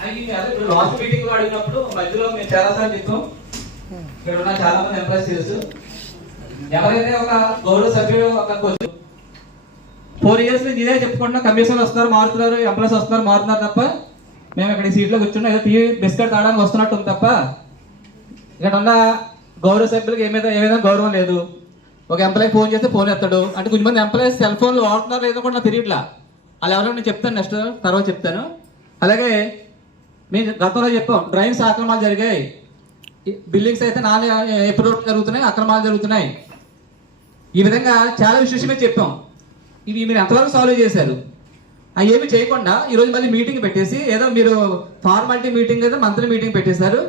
Last meeting లో అడిగినప్పుడు మధ్యలో మేము చాలా సార్లు చెప్పాం, ఇక్కడ ఉన్న చాలా మంది ఎంప్లాయీస్ తెలుసు, ఎవరైతే ఒక గౌరవ సభ్యుడు ఒక 4 years నుంచి ఇదే చెప్పుకుంటున్నాం, కమిషనర్ వస్తున్నారు మారుతున్నారు, ఎంప్లాయీస్ వస్తున్నారు మారుతున్నారు తప్ప మేము ఇక్కడ సీట్లో కూర్చున్నాం ఏదో టీ బిస్కెట్ తాగడానికి వస్తున్నట్టు ఉంది తప్ప ఇక్కడ ఉన్న గౌరవ సభ్యులకు ఏ విధంగా గౌరవం లేదు. ఒక ఎంప్లాయీ ఫోన్ చేస్తే ఫోన్ ఎత్తాడు అంటే కొంతమంది ఎంప్లాయీస్ సెల్ ఫోన్లు వాడుతున్నారు లేదో కూడా నాకు తెలియట్లా. అలా ఎవరో నేను చెప్తాను, నెక్స్ట్ తర్వాత చెప్తాను. అలాగే మేము గతంలో చెప్పాం డ్రైన్స్ అక్రమాలు జరిగాయి, బిల్డింగ్స్ అయితే ఎప్పుడు జరుగుతున్నాయి, అక్రమాలు జరుగుతున్నాయి, ఈ విధంగా చాలా విషయమే చెప్పాం. ఇవి మీరు ఎంతవరకు సాల్వ్ చేశారు? అవి ఏమి చేయకుండా ఈరోజు మళ్ళీ మీటింగ్ పెట్టేసి ఏదో మీరు ఫార్మాలిటీ మీటింగ్ ఏదో మంత్లీ మీటింగ్ పెట్టేశారు.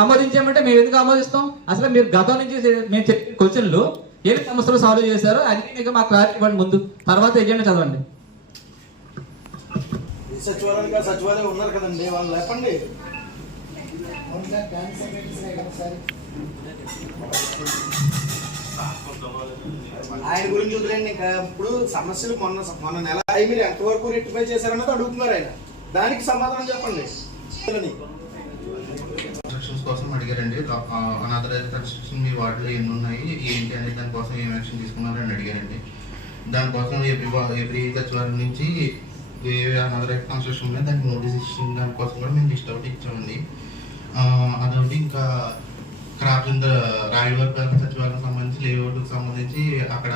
ఆమోదించామంటే మేము ఎందుకు ఆమోదిస్తాం? అసలు మీరు గతం నుంచి మేము చెప్పిన క్వశ్చన్లు ఏమి సమస్యలు సాల్వ్ చేశారు అన్ని మీకు మాకు క్లారిటీ ఇవ్వండి ముందు, తర్వాత ఎజెండా చదవండి. సచివాలయం ఉన్నారు కదండి, వాళ్ళు లేపండి. ఆయన గురించి వదిలేండి. ఇంకా ఇప్పుడు సమస్యలు మొన్న నెల మీరు ఎంతవరకు రెక్టిఫై చేశారన్నది అడుగుతున్నారు ఆయన, దానికి సమాధానం చెప్పండి. కన్స్ట్రక్షన్స్ కోసం అడిగారండి, అనాథరైజ్డ్ కన్స్ట్రక్షన్ మీ వార్డులో ఎన్ని ఉన్నాయి ఏంటి అనేది దానికోసం ఏం యాక్షన్ తీసుకున్నారని అడిగారండి. దానికోసం ఎవ్రీ సచివాలయం నుంచి ఏ అనాథరైజ్డ్ కన్స్ట్రక్షన్ ఉన్నాయి దానికి నోటీస్ ఇచ్చిన దానికోసం కూడా మేము లిస్ట్ అవుట్ ఇచ్చామండి. అదొకటి ఇంకా క్రాఫ్ట్ రాయవరం సచివాలయం సంబంధించి లేఅవుట్కి సంబంధించి అక్కడ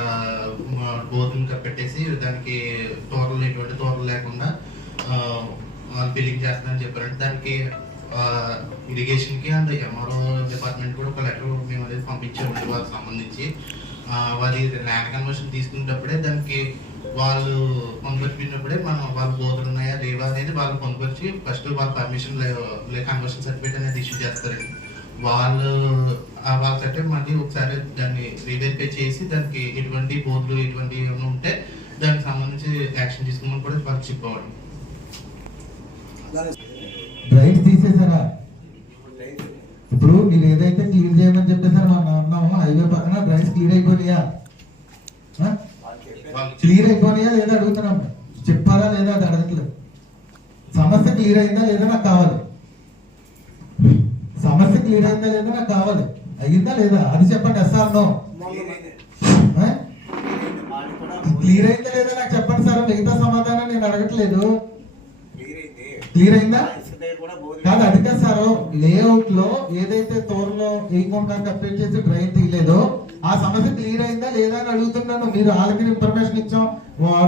బోర్డుని కప్పెట్టేసి దానికి ఎటువంటి తోరలు లేకుండా బిల్లింగ్ చేస్తానని చెప్పారంటే దానికి ఇరిగేషన్కి అండ్ ఎంఆర్ఓ డిపార్ట్మెంట్ కూడా ఒక లెటర్ మేము అనేది పంపించామండి వాళ్ళకి సంబంధించి. వాళ్ళ ల్యాండ్ కన్వర్షన్ తీసుకునేటప్పుడే దానికి వాళ్ళు పొందుపరిచినప్పుడే వాళ్ళు బోధలు ఉన్నాయా లేవా అనేది వాళ్ళు పొందుపరిచి ఫస్ట్ వాళ్ళ పర్మిషన్ కన్వర్షన్ సర్టిఫికేట్ అనేది ఇష్యూ చేస్తారండి. వాళ్ళు సర్టే మళ్ళీ ఒకసారి దాన్ని రీవెరిఫై చేసి దానికి ఎటువంటి బోర్డులు ఎటువంటి ఏమైనా ఉంటే దానికి సంబంధించి యాక్షన్ తీసుకోమని కూడా వాళ్ళకి చెప్పేవాళ్ళు. డ్రైన్స్ తీసేసారా? ఇప్పుడు మీరు ఏదైతే క్లీన్ చేయమని చెప్పేసారు మనం అన్నాము, హైవే పక్కన డ్రైన్స్ క్లియర్ అయిపోయినాయా? క్లియర్ అయిపోయినాయా లేదా అడుగుతున్నాం, చెప్పారా లేదా అది అడగట్లేదు. సమస్య క్లియర్ అయిందా లేదా నాకు కావాలి, సమస్య క్లియర్ అయిందా లేదా నాకు కావాలి, అయ్యిందా లేదా అది చెప్పండి. ఎస్ఆర్ నో క్లియర్ అయిందా లేదా నాకు చెప్పండి సార్, మిగతా సమాధానం నేను అడగట్లేదు. క్లియర్ అయిందా కాదు అది కాదు సార్, లేఅవుట్ లో ఏదైతే తోరలో వేయకుండా కంప్లీట్ చేసి డ్రైన్ తీయలేదో ఆ సమస్య క్లియర్ అయిందా లేదా అని అడుగుతున్నాను. మీరు ఆల్రెడీ ఇన్ఫర్మేషన్ ఇచ్చాం,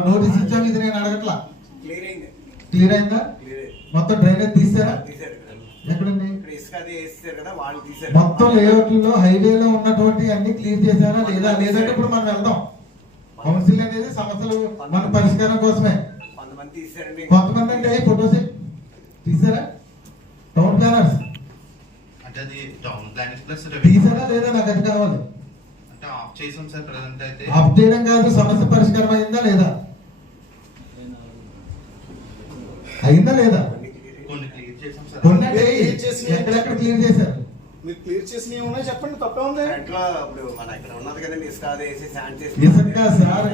నోటీస్ ఇచ్చాం, ఇది నేను అడగట్లా. క్లియర్ అయిందా? మొత్తం డ్రైనేజ్ తీసారా? ఎక్కడండి? మొత్తం లేఅవుట్ లో హైవేలో ఉన్నటువంటి అన్ని క్లియర్ చేశారా లేదా? లేదంటే ఇప్పుడు మనం వెళ్దాం. కౌన్సిల్ అనేది సమస్యలు మన పరిష్కారం కోసమే. కొంతమంది అంటే ఫోటోస్ తీసారా? టౌన్ ప్లానర్స్ అంటే అది టౌన్ ప్లానింగ్ ప్లస్ తీసారా లేదా నాకు అది కావాలి. అంటే ఆఫ్ చేసాం సార్ ప్రెజెంట్ అయితే. ఆఫ్ చేయడం కాదు, సమస్య పరిష్కారం అయిందా లేదా? అయిందా లేదా? కొన్ని క్లియర్ చేసాం సార్. కొన్ని ఎక్కడెక్కడ క్లియర్ చేశారు? మీరు క్లియర్ చేసి ఏమున్నాయి చెప్పండి, తప్పే ఉంది. ఇసుక సార్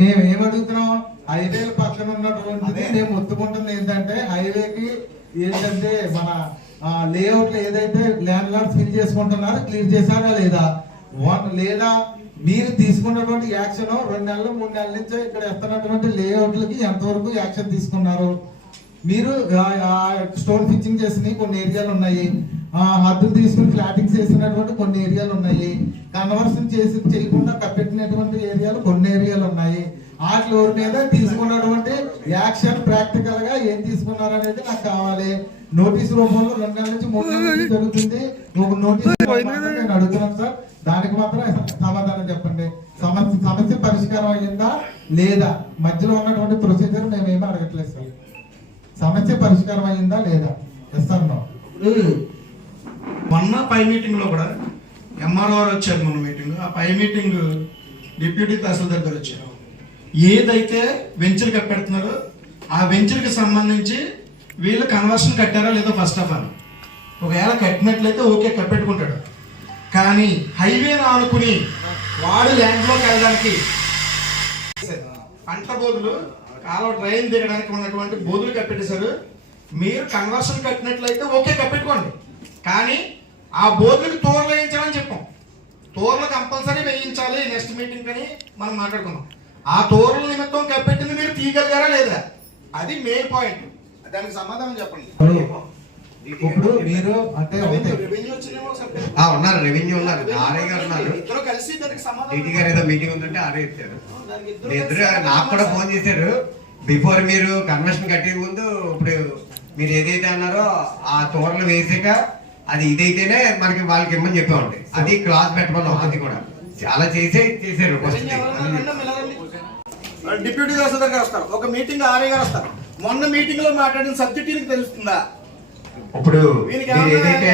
మేము ఏమడుగుతున్నాం, హైవే పక్కన ఉన్నటువంటిది మేము ఒత్తుకుంటుంది ఏంటంటే హైవేకి ఏంటంటే మన లేఅవుట్ లో ఏదైతే ల్యాండ్ లార్డ్స్ ఫిల్ చేసుకుంటున్నారో క్లియర్ చేశారా లేదా? లేదా మీరు తీసుకున్నటువంటి యాక్షన్ 2 నెలలు 3 నెలల నుంచి ఇక్కడ ఎస్తున్నటువంటి లేఅవుట్లకి ఎంతవరకు యాక్షన్ తీసుకున్నారు? మీరు స్టోన్ ఫిక్సింగ్ చేసిన కొన్ని ఏరియాలు ఉన్నాయి, హద్దులు తీసుకుని ఫ్లాటింగ్ చేసినటువంటి కొన్ని ఏరియాలు ఉన్నాయి, కన్వర్షన్ చేయకుండా కప్పెట్టినటువంటి ఏరియాలు కొన్ని ఏరియాలు ఉన్నాయి. వాటి మీద తీసుకున్నటువంటి యాక్షన్ ప్రాక్టికల్ గా ఏం తీసుకున్నారు అనేది నాకు కావాలి. నోటీస్ రూపంలో 2 నెలల నుంచి 3 నెలల నుంచి జరుగుతుంది. ఒక నోటీస్ నేను అడుగుతున్నాను సార్, దానికి మాత్రం సమాధానం చెప్పండి. సమస్య పరిష్కారం అయ్యిందా లేదా? మధ్యలో ఉన్నటువంటి ప్రొసీజర్ మేమేమీ అడగట్లేదు సార్. సమస్య పరిష్కారం అయ్యిందా లేదా? మొన్న పై మీటింగ్ లో కూడా ఎంఆర్ఓ వచ్చారు. మన మీటింగ్ ఆ పై మీటింగ్ డిప్యూటీ తహసీల్దార్ గారు వచ్చారు. ఏదైతే వెంచర్ కప్పెడుతున్నారో ఆ వెంచర్కి సంబంధించి వీళ్ళు కన్వర్షన్ కట్టారా లేదో ఫస్ట్ ఆఫ్ ఆల్. ఒకవేళ కట్టినట్లయితే ఓకే కప్పెట్టుకుంటాడు, కానీ హైవేను ఆనుకుని వాడు ల్యాండ్లోకి వెళ్ళడానికి పంట బోధులు కాలువ డ్రైన్ దిగడానికి ఉన్నటువంటి బోధులు కప్పెట్టేశారు. మీరు కన్వర్షన్ కట్టినట్లయితే ఓకే కప్పెట్టుకోండి, కానీ ఆ బోర్డులకు తోరలు వేయించాలని చెప్పాం. తోరలు కంపల్సరీ వేయించాలి నెక్స్ట్ మీటింగ్ అని మనం మాట్లాడుకున్నాం. ఆ తోరల నిమిత్తం కప్పెట్టింది మీరు తీయగలిగారా లేదా, అది మెయిన్ పాయింట్. దానికి సమాధానం చెప్పండి. ఇప్పుడు మీరు అంటే రెవెన్యూ వచ్చినేమో ఒకసారి ఉన్నారు, రెవెన్యూ ఉన్నారు, ఆర్ఐ గారు ఉన్నారు. ఇద్దరు కలిసి దానికి సమాధానం డిటి గారు ఏదో మీటింగ్ ఉందంటే ఆర్ఐ ఇచ్చారు. దానికి మీ ఇద్దరు నాకు కూడా ఫోన్ చేశారు బిఫోర్ మీరు కన్వర్షన్ కట్టే ముందు. ఇప్పుడు మీరు ఏదైతే అన్నారో ఆ తోరలు వేసాక అది ఇదైతేనే మనకి వాళ్ళకి ఇమ్మని చెప్పామండి. అది క్లాస్ పెట్టమన్నాం. అది కూడా చాలా చేశారు. డిప్యూటీ తహసీల్దార్ గారు వస్తారు, ఒక మీటింగ్ ఆర్ఐ గారు వస్తారు. మొన్న మీటింగ్ లో మాట్లాడిన సబ్జెక్ట్ నీకు తెలుస్తుందా? ఇప్పుడు వీరికి మీరు ఏదైతే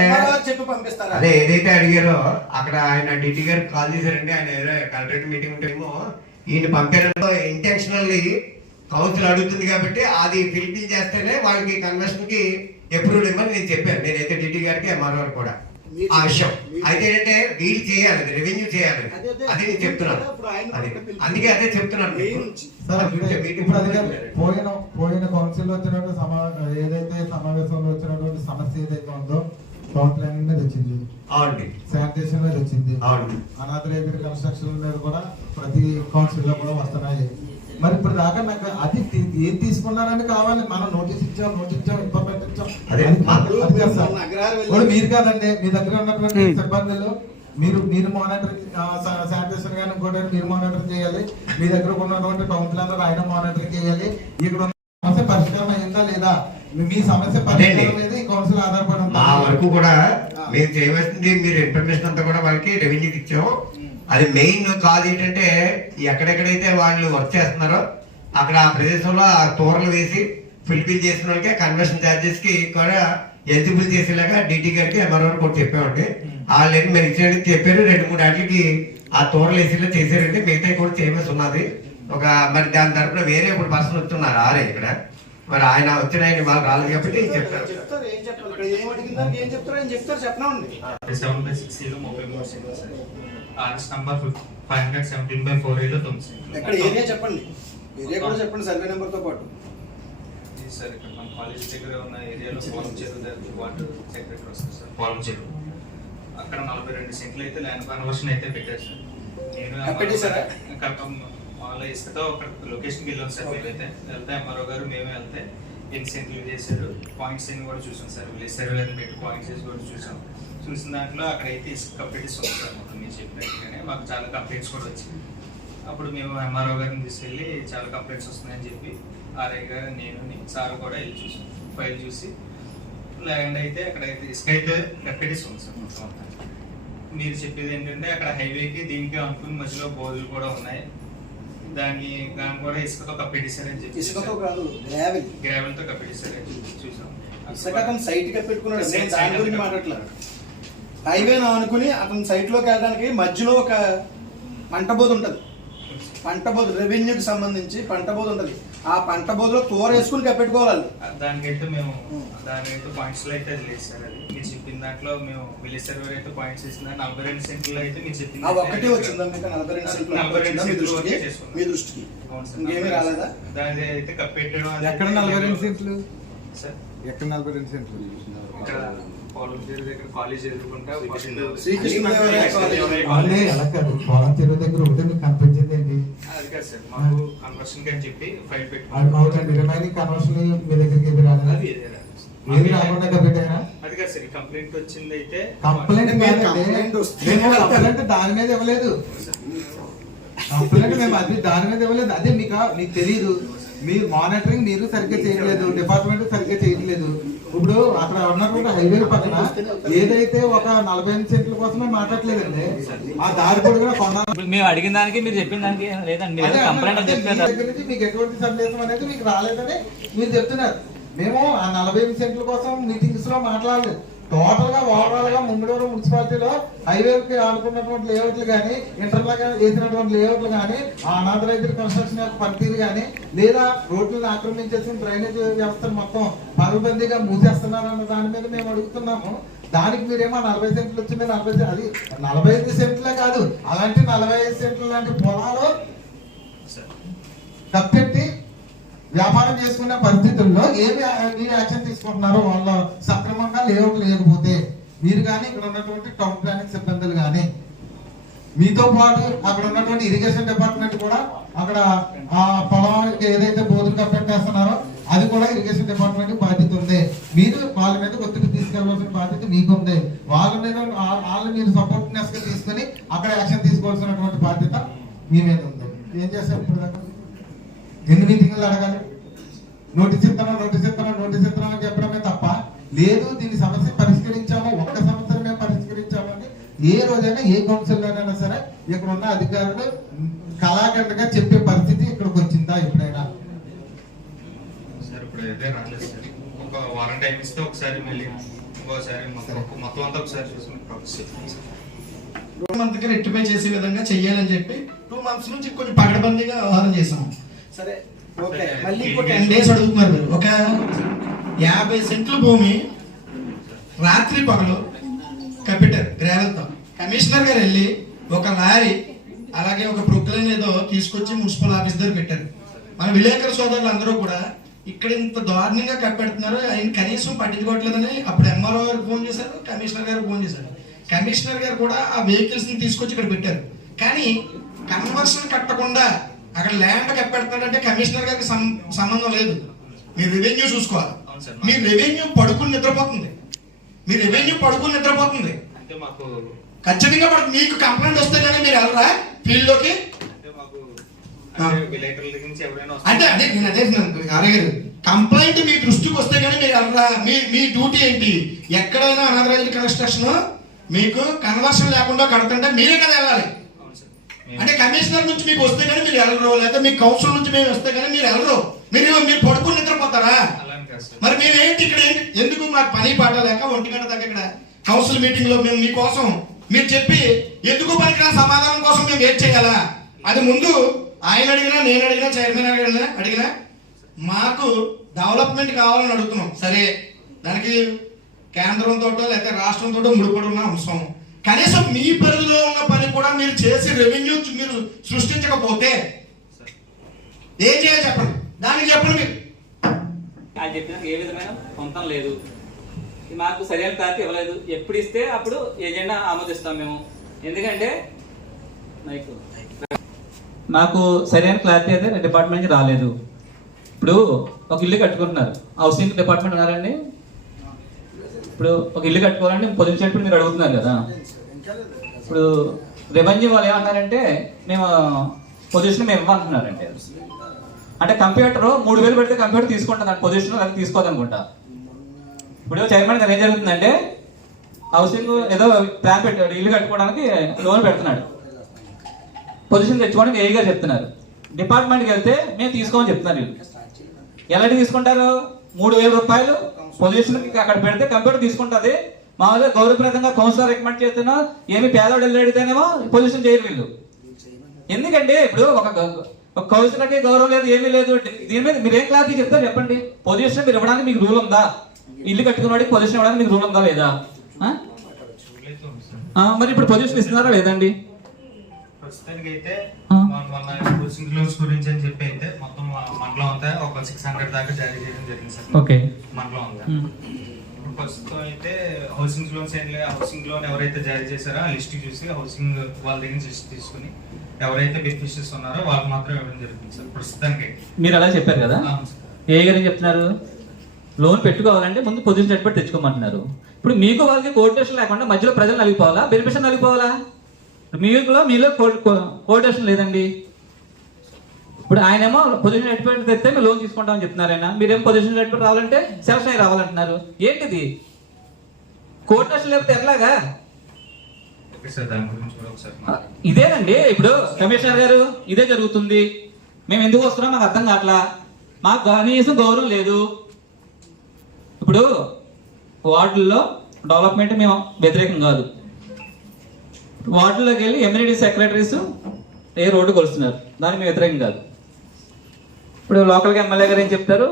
చెప్పి పంపిస్తారా? అదే ఏదైతే అడిగారో అక్కడ ఆయన డిటి గారు కాల్ చేశారండి. ఆయన ఏదో కలెక్టరేట్ మీటింగ్ ఉంటేమో ఈయన పంపారంటే ఇంటెన్షనల్లీ కౌన్సిల్ అడుగుతుంది కాబట్టి అది ఫిల్ఫిల్ చేస్తేనే వాళ్ళకి కన్వర్షన్ కి అప్రూవ్ ఇవ్వని నేను చెప్పాను. నేనైతే డిటి గారికి ఎంఆర్ఓ కూడా ఆ విషయం అయితే ఏంటంటే వీళ్ళు చేయాలి, రెవెన్యూ చేయాలి. అది నేను చెప్తున్నాను. అది అందుకే అదే చెప్తున్నాను. పోయిన కౌన్సిల్ వచ్చినటువంటి ఏదైతే సమావేశంలో వచ్చినటువంటి సమస్య ఏదైతే ఉందో టౌన్ ప్లానింగ్ మీద వచ్చింది, అవునండి, శానిటేషన్ మీద వచ్చింది, అవునండి, అనాథరేతర కన్స్ట్రక్షన్ మీద కూడా ప్రతి కౌన్సిల్ లో కూడా వస్తున్నాయి. మరి ఇప్పుడు దాకా నాకు అది ఏం తీసుకున్నారని కావాలి. మనం నోటీస్ ఇచ్చాం, ఇన్ఫర్మేషన్ ఇచ్చాం. మీరు కాదండి, మీ దగ్గర ఉన్నటువంటి సిబ్బందులు మీరు మానిటరింగ్, శానిటేషన్ కానీ ఇంకోటి మీరు మానిటరింగ్ చేయాలి. మీ దగ్గర ఉన్నటువంటి టౌన్ ప్లానర్ ఆయన మానిటరింగ్ చేయాలి. ఇక్కడ సమస్య పరిష్కారం అయిందా లేదా, మీ సమస్య పరిష్కారం లేదా ఈ కౌన్సిల్ ఆధారపడి ఉంది. మా వరకు కూడా మేము చేయవలసింది మీరు ఇన్ఫర్మేషన్ అంతా కూడా వాళ్ళకి రెవెన్యూకి ఇచ్చాం. అది మెయిన్ కాదు ఏంటంటే ఎక్కడెక్కడైతే వాళ్ళు వర్క్ చేస్తున్నారో అక్కడ ఆ ప్రదేశంలో ఆ తోరలు వేసి ఫుల్ఫిల్ చేసిన వాళ్ళకి కన్వర్షన్ ఛార్జెస్ కి కూడా ఎలిజిబుల్ చేసేలాగా డిటి గారికి ఎంఆర్ఓ కూడా చెప్పామండి. వాళ్ళని మీరు ఇచ్చేయడానికి చెప్పారు. 2-3 వాటికి ఆ తోరలు వేసేలా చేశారండి. మిగతా కూడా చేయవలసి ఉన్నది. ఒక మరి దాని తరపున వేరే ఇప్పుడు పర్సన్ వస్తున్నారు ఆరే ఇక్కడ. మరి ఆయన వచ్చిన ఆయన వాళ్ళు రాలేదు కాబట్టి చెప్తారు. 7/6 ఆర్ఎస్ నంబర్ 517/4 ఎక్కడ ఏరియా చెప్పండి, ఏరియా కూడా చెప్పండి సర్వే నెంబర్ తో పాటు. సార్ ఇక్కడ మన కాలేజ్ దగ్గర ఉన్న ఏరియాలో పోలం చెరువు దగ్గర వాటర్ సెక్రటరీ వస్తుంది సార్. పోలం చెరువు అక్కడ 42 సెంట్లు అయితే ల్యాండ్ కన్వర్షన్ అయితే పెట్టారు సార్. నేను వాళ్ళ ఇసుకతో అక్కడ లొకేషన్కి వెళ్ళాం సార్. మేమైతే వెళ్తే ఎంఆర్ఓ గారు మేమే వెళ్తే ఎన్ని సెంట్లు చేశారు పాయింట్స్ అని కూడా చూసాం సార్. విలేజ్ సర్వేని పెట్టి పాయింట్స్ వేసి కూడా చూసాం. చూసిన దాంట్లో అక్కడైతే ఇసుక కంప్లీట్స్ ఉంది సార్. మొత్తం మీరు చెప్పినట్టుగానే మాకు చాలా కంప్లైంట్స్ కూడా వచ్చింది. అప్పుడు మేము ఎంఆర్ఓ గారిని తీసుకెళ్ళి చాలా కంప్లైంట్స్ వస్తున్నాయని చెప్పి ఆర్ఐ గారు నేను సార్ కూడా వెళ్ళి చూసాం. ఫైల్ చూసి ల్యాండ్ అయితే అక్కడైతే ఇసుక అయితే కంప్లీట్స్ ఉంది సార్ మొత్తం అంతా. మీరు చెప్పేది ఏంటంటే అక్కడ హైవేకి దీనికి అనుకుని మధ్యలో బోర్లు కూడా ఉన్నాయి. దాన్ని కూడా ఇసుకతో కప్పెట్టేశారని చెప్పి. ఇసుకతో కాదు, గ్రావెల్ తో కప్పెట్టేశారని చూసాం. ఇసుక సైట్ కప్పెట్టుకున్నాడు. దాని గురించి మాట్లాడలేదు. హైవే అనుకుని అతని సైట్ లోకి వెళ్ళడానికి మధ్యలో ఒక పంట బోధ ఉంటది. పంట బోధ రెవెన్యూకి సంబంధించి పంట బోధ ఉంటది. ఆ పంట బోధలో తోర వేసుకుని కప్పెట్టుకోవాలి. దానికైతే మేము దానికైతే పాయింట్స్ లో అయితే లేదు సార్. అది మీరు చెప్పిన దాంట్లో మేము విలేజ్ సర్వే అయితే పాయింట్స్ ఇస్తున్నా 42 సెంట్లు అయితే మీరు చెప్పింది ఒకటే వచ్చిందా మీకు? 42 సెంట్లు మీ దృష్టికి ఇంకేమీ రాలేదా? దాని అయితే కప్పెట్టడం ఎక్కడ 42 సెంట్లు సార్? ఎక్కడ 42 సెంట్లు? ఇక్కడ పోలం చెరువు దగ్గర కాలేజ్ ఎదుర్కొంటా చెరువు దగ్గర ఒకటే మీకు కనిపించింది ఏంటి? అది కాదు సార్, మాకు కన్వర్షన్ అని చెప్పి ఫైల్ అవునండి. రిమైనింగ్ కన్వర్షన్ మీ దగ్గరికి ఏది రాలేదు? ఏది రాకుండా కప్పెట్టారా? అది కాదు సార్, కంప్లైంట్ వచ్చింది అయితే కంప్లైంట్ దాని మీద ఇవ్వలేదు. కంప్లైంట్ మేము అది దాని మీద ఇవ్వలేదు. అదే మీకు తెలియదు. మీరు మానిటరింగ్ మీరు సరిగ్గా చేయట్లేదు, డిపార్ట్మెంట్ సరిగ్గా చేయట్లేదు. ఇప్పుడు అక్కడ ఉన్నటువంటి హైవే పక్కన ఏదైతే ఒక 45 సెంట్ల కోసమే మాట్లాడలేదండి. ఆ దారి పొడుగునా కొన్నాను. మేము అడిగిన దానికి మీరు చెప్పిన దానికి లేదండి. మీకు ఎటువంటి సందేశం అనేది మీకు రాలేదని మీరు చెప్తున్నారు. మేము ఆ 45 సెంట్ల కోసం మీటింగ్స్ లో మాట్లాడలేదు. టోటల్ గా ఓవరాల్ గా ముమ్మడివరం మున్సిపాలిటీలో హైవేకి ఆడుకున్నటువంటి లేఅవుట్లు కానీ ఇంటర్లాగా వేసినటువంటి లేఅవుట్లు కానీ ఆ అనాథరైతుల కన్స్ట్రక్షన్ యొక్క పనితీరు కానీ లేదా రోడ్లను ఆక్రమించేసిన డ్రైనేజ్ వ్యవస్థను మొత్తం పరుబందీగా మూసేస్తున్నారన్న దాని మీద మేము అడుగుతున్నాము. దానికి మీరేమో 40 సెంట్లు వచ్చింది. 45 సెంట్లే కాదు, అలాంటి 45 సెంట్లు లాంటి పొలాలు కప్పెట్టి వ్యాపారం చేసుకునే పరిస్థితుల్లో ఏమి యాక్షన్ తీసుకోవాలి? తీసుకుంటున్నారో వాళ్ళ సక్రమంగా లేఅవుట్ లేకపోతే మీరు కానీ ఇక్కడ ఉన్నటువంటి టౌన్ ప్లానింగ్ సిబ్బందులు కానీ మీతో పాటు అక్కడ ఉన్నటువంటి ఇరిగేషన్ డిపార్ట్మెంట్ కూడా అక్కడ ఆ పొలానికి ఏదైతే బోధులు కప్పెట్టేస్తున్నారో అది కూడా ఇరిగేషన్ డిపార్ట్మెంట్ బాధ్యత ఉంది. మీరు వాళ్ళ మీద ఒత్తిడి తీసుకెళ్లవలసిన బాధ్యత మీకు ఉంది. వాళ్ళ మీద వాళ్ళు మీరు సపోర్ట్నెస్ గా తీసుకుని అక్కడ యాక్షన్ తీసుకోవాల్సినటువంటి బాధ్యత మీ మీద ఉంది. ఏం చేస్తారు ఇప్పుడు దాకా? ఎన్ని మీటింగ్లు అడగాలి? నోటీస్ ఇస్తామని చెప్పడమే తప్ప లేదు దీని సమస్య పరిష్కరించాము, ఒక్క సమస్యను మేము పరిష్కరించాము అని ఏ రోజైనా ఏ కౌన్సిల్లోనైనా సరే ఇక్కడ ఉన్న అధికారులు కళాఖండగా చెప్పే పరిస్థితి ఇక్కడికి వచ్చిందా ఎప్పుడైనా? సార్ ఇప్పుడైతే రాలేదు సార్. ఒక వారం టైం ఇస్తే ఒకసారి మళ్ళీ ఇంకోసారి మొత్తం అంతా ఒకసారి చూసుకుని ప్రాసెస్ 2 మంత్కి రెక్టిఫై చేసే విధంగా చెయ్యాలని చెప్పి 2 మంత్స్ నుంచి కొంచెం పగడబందీగా వ్యవహారం చేసాం. సరే ఓకే, మళ్ళీ ఇంకో 10 days అడుగుతున్నారు మీరు. ఒక 50 సెంట్ల భూమి రాత్రి పగలు కప్పిటారు గ్రావెల్తో. కమిషనర్ గారు వెళ్ళి ఒక లారీ అలాగే ఒక ప్రొక్లైన్ ఏదో తీసుకొచ్చి మున్సిపల్ ఆఫీస్ దగ్గర పెట్టారు. మన విలేకరు సోదరులు అందరూ కూడా ఇక్కడ ఇంత దారుణంగా కప్పెడుతున్నారు, ఆయన కనీసం పట్టించుకోవట్లేదని అప్పుడు ఎంఆర్ఓ గారు ఫోన్ చేశారు, కమిషనర్ గారు ఫోన్ చేశారు. కమిషనర్ గారు కూడా ఆ వెహికల్స్ ని తీసుకొచ్చి ఇక్కడ పెట్టారు. కానీ కన్వర్షన్ కట్టకుండా అక్కడ ల్యాండ్ కప్పెడుతున్నారంటే కమిషనర్ గారికి సంబంధం లేదు. మీరు రెవెన్యూ చూసుకోవాలి. మీ రెవెన్యూ పడుకుని నిద్రపోతుంది. అంటే మాకు ఖచ్చితంగా పడుతుంది. మీకు కంప్లైంట్ వస్తే కానీ మీరు వెళ్ళరా ఫీల్డ్ లోకి? అంటే మాకు విలేకరుల దగ్గర నుంచి ఎవరైనా అంటే అదే నేను అడిగారు. కంప్లైంట్ మీ దృష్టికి వస్తే కానీ మీరు వెళ్ళరా? మీ డ్యూటీ ఏంటి? ఎక్కడైనా అనాథరైజ్డ్ కన్స్ట్రక్షన్ మీకు కన్వర్షన్ లేకుండా కడుతుంటే మీరే కదా వెళ్ళాలి. అంటే కమిషనర్ నుంచి మీకు వస్తే కానీ మీరు వెళ్ళరు, లేదా మీ కౌన్సిల్ నుంచి మేము వస్తే కానీ మీరు వెళ్ళరు. మీరు పడుకుని నిద్రపోతారా? మరి మీరేంటి ఇక్కడ ఎందుకు? మాకు పని పాట లేక 1 గంట దాకా ఇక్కడ కౌన్సిల్ మీటింగ్ లో మేము మీకోసం మీరు చెప్పి ఎందుకు పనికిరా సమాధానం కోసం మేము వెయిట్ చేయాలా? అది ముందు ఆయన అడిగినా, నేను అడిగినా, చైర్మన్ అడిగినా మాకు డెవలప్మెంట్ కావాలని అడుగుతున్నాం. సరే, దానికి కేంద్రంతో లేకపోతే రాష్ట్రంతో ముడిపడి ఉన్న అంశం. కనీసం మీ పరిధిలో ఉన్న పని కూడా మీరు చేసి రెవెన్యూ మీరు సృష్టించకపోతే ఏం చేయాలి చెప్పండి? దానికి చెప్పండి. మీరు ఆయన చెప్పిన ఏ విధమైన పొంతం లేదు, మాకు సరైన క్లారిటీ ఇవ్వలేదు. ఎప్పుడు ఇస్తే అప్పుడు ఏజెండా ఆమోదిస్తాం మేము. ఎందుకంటే నాకు సరైన క్లారిటీ అయితే డిపార్ట్మెంట్ నుంచి రాలేదు. ఇప్పుడు ఒక ఇల్లు కట్టుకుంటున్నారు, హౌసింగ్ డిపార్ట్మెంట్ ఉన్నారండి. ఇప్పుడు ఒక ఇల్లు కట్టుకోవాలంటే పొజిషన్ ఇప్పుడు మీరు అడుగుతున్నారు కదా. ఇప్పుడు రెవెన్యూ వాళ్ళు ఏమన్నారంటే మేము పొజిషన్ మేము ఇవ్వమంటున్నారంటే. అంటే కంప్యూటర్ 3000 పెడితే కంప్యూటర్ తీసుకుంటుంది అండి పొజిషన్, అది తీసుకోదనుకుంటా. ఇప్పుడు చైర్మన్ గారు ఏం జరుగుతుందంటే హౌసింగ్ ఏదో ప్లాన్ పెట్టాడు, ఇల్లు కట్టుకోవడానికి లోన్ పెడుతున్నాడు, పొజిషన్ తెచ్చుకోవడానికి ఏ గారు చెప్తున్నారు. డిపార్ట్మెంట్కి వెళ్తే మేము తీసుకోమని చెప్తున్నారు. వీళ్ళు ఎలాంటి తీసుకుంటారు? 3000 రూపాయలు పొజిషన్కి అక్కడ పెడితే కంప్యూటర్ తీసుకుంటుంది. మామూలుగా గౌరవప్రదంగా కౌన్సిలర్ రికమెండ్ చేస్తున్నా ఏమి పేదవాడు వెళ్ళి అడిగితేనేమో పొజిషన్ చేయరు వీళ్ళు. ఎందుకంటే ఇప్పుడు ఒక కౌన్సిలర్కి గౌరవం లేదు, ఏమీ లేదు. దీని మీద మీరు ఏం క్లారిటీ చెప్తారు చెప్పండి? పొజిషన్ మీరు ఇవ్వడానికి మీకు రూల్ ఉందా? ఇల్లు కట్టుకున్నవాడికి పొజిషన్ ఇవ్వడానికి మీకు రూల్ ఉందా లేదా? మరి ఇప్పుడు పొజిషన్ ఇస్తున్నారా లేదండి? ప్రస్తుతానికి అయితే మన హౌసింగ్ లోన్స్ గురించి అని చెప్పి అయితే మొత్తం మండలం అంతా ఒక 600 దాకా జారీ చేయడం జరిగింది సార్. ఓకే, మండలం అంతా ప్రస్తుతం అయితే హౌసింగ్ లోన్స్ హౌసింగ్ లోన్ ఎవరైతే జారీ చేశారో ఆ లిస్ట్ చూసి హౌసింగ్ వాళ్ళ దగ్గర లిస్ట్ తీసుకుని ఎవరైతే బెనిఫిషియర్స్ ఉన్నారో వాళ్ళకి మాత్రం ఇవ్వడం జరుగుతుంది సార్ ప్రస్తుతానికి. మీరు అలా చెప్పారు కదా, ఏ గారు చెప్తున్నారు? లోన్ పెట్టుకోవాలంటే ముందు పొజిషన్ సర్టిఫికేట్ తెచ్చుకోమంటున్నారు. ఇప్పుడు మీకు వాళ్ళకి కోఆర్డినేషన్ లేకుండా మధ్యలో ప్రజలు నలిగిపోవాలా, బెనిఫిషియర్ నలిగిపోవాలా? మీలో కోఆర్డినేషన్ లేదండి. ఇప్పుడు ఆయనేమో పొజిషన్ సర్టిఫికేట్ తెస్తే మీరు లోన్ తీసుకుంటామని చెప్తున్నారు. ఆయన మీరేమో పొజిషన్ సర్టిఫికేట్ రావాలంటే సెలక్షన్ అయ్యి రావాలంటున్నారు. ఏంటిది? కోఆర్డినేషన్ లేకపోతే ఎలాగా? ఇదేనండి ఇప్పుడు కమిషనర్ గారు ఇదే జరుగుతుంది. మేము ఎందుకు వస్తున్నాం మాకు అర్థం కావట్లా. మాకు కనీసం గౌరవం లేదు. ఇప్పుడు వార్డుల్లో డెవలప్మెంట్ మేము వ్యతిరేకం కాదు. వార్డులోకి వెళ్ళి ఎమ్యూనిటీ సెక్రటరీస్ ఏ రోడ్డు కొలుస్తున్నారు, దానికి మేము వ్యతిరేకం కాదు. ఇప్పుడు లోకల్గా ఎమ్మెల్యే గారు ఏం చెప్తారు?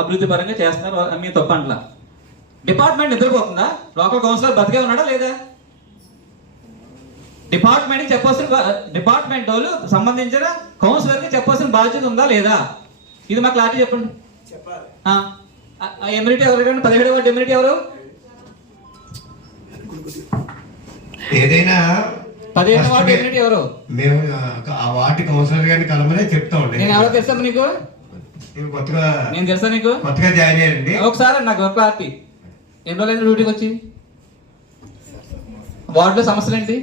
అభివృద్ధి పరంగా చేస్తున్నారు, మీ తప్పంట్లా. డిపార్ట్మెంట్ నిద్రపోతుందా? లోకల్ కౌన్సిలర్ బతికే ఉన్నాడా లేదా? డిపార్ట్మెంట్కి చెప్పాల్సిన డిపార్ట్మెంట్ వాళ్ళు సంబంధించిన కౌన్సిలర్కి చెప్పాల్సిన బాధ్యత ఉందా లేదా? ఇది మాకు క్లారిటీ చెప్పండి. ఎమ్యూనిటీ ఎవరు? 17వ వార్డు ఎమ్యూనిటీ ఎవరు? ఏదైనా 15వ వార్డు ఎమ్యూనిటీ ఎవరు? మేము ఆ వార్డు కౌన్సిలర్ గారిని కలమనే చెప్తా ఉండే. నేను ఎవరో తెలుసా నీకు? కొత్తగా నేను తెలుసా నీకు? కొత్తగా జాయిన్ అయ్యారండి. ఒకసారి నాకు ఒక పార్టీ ఎన్ని రోజులైంది డ్యూటీకి వచ్చి? వార్డులో సమస్యలు ఏంటి?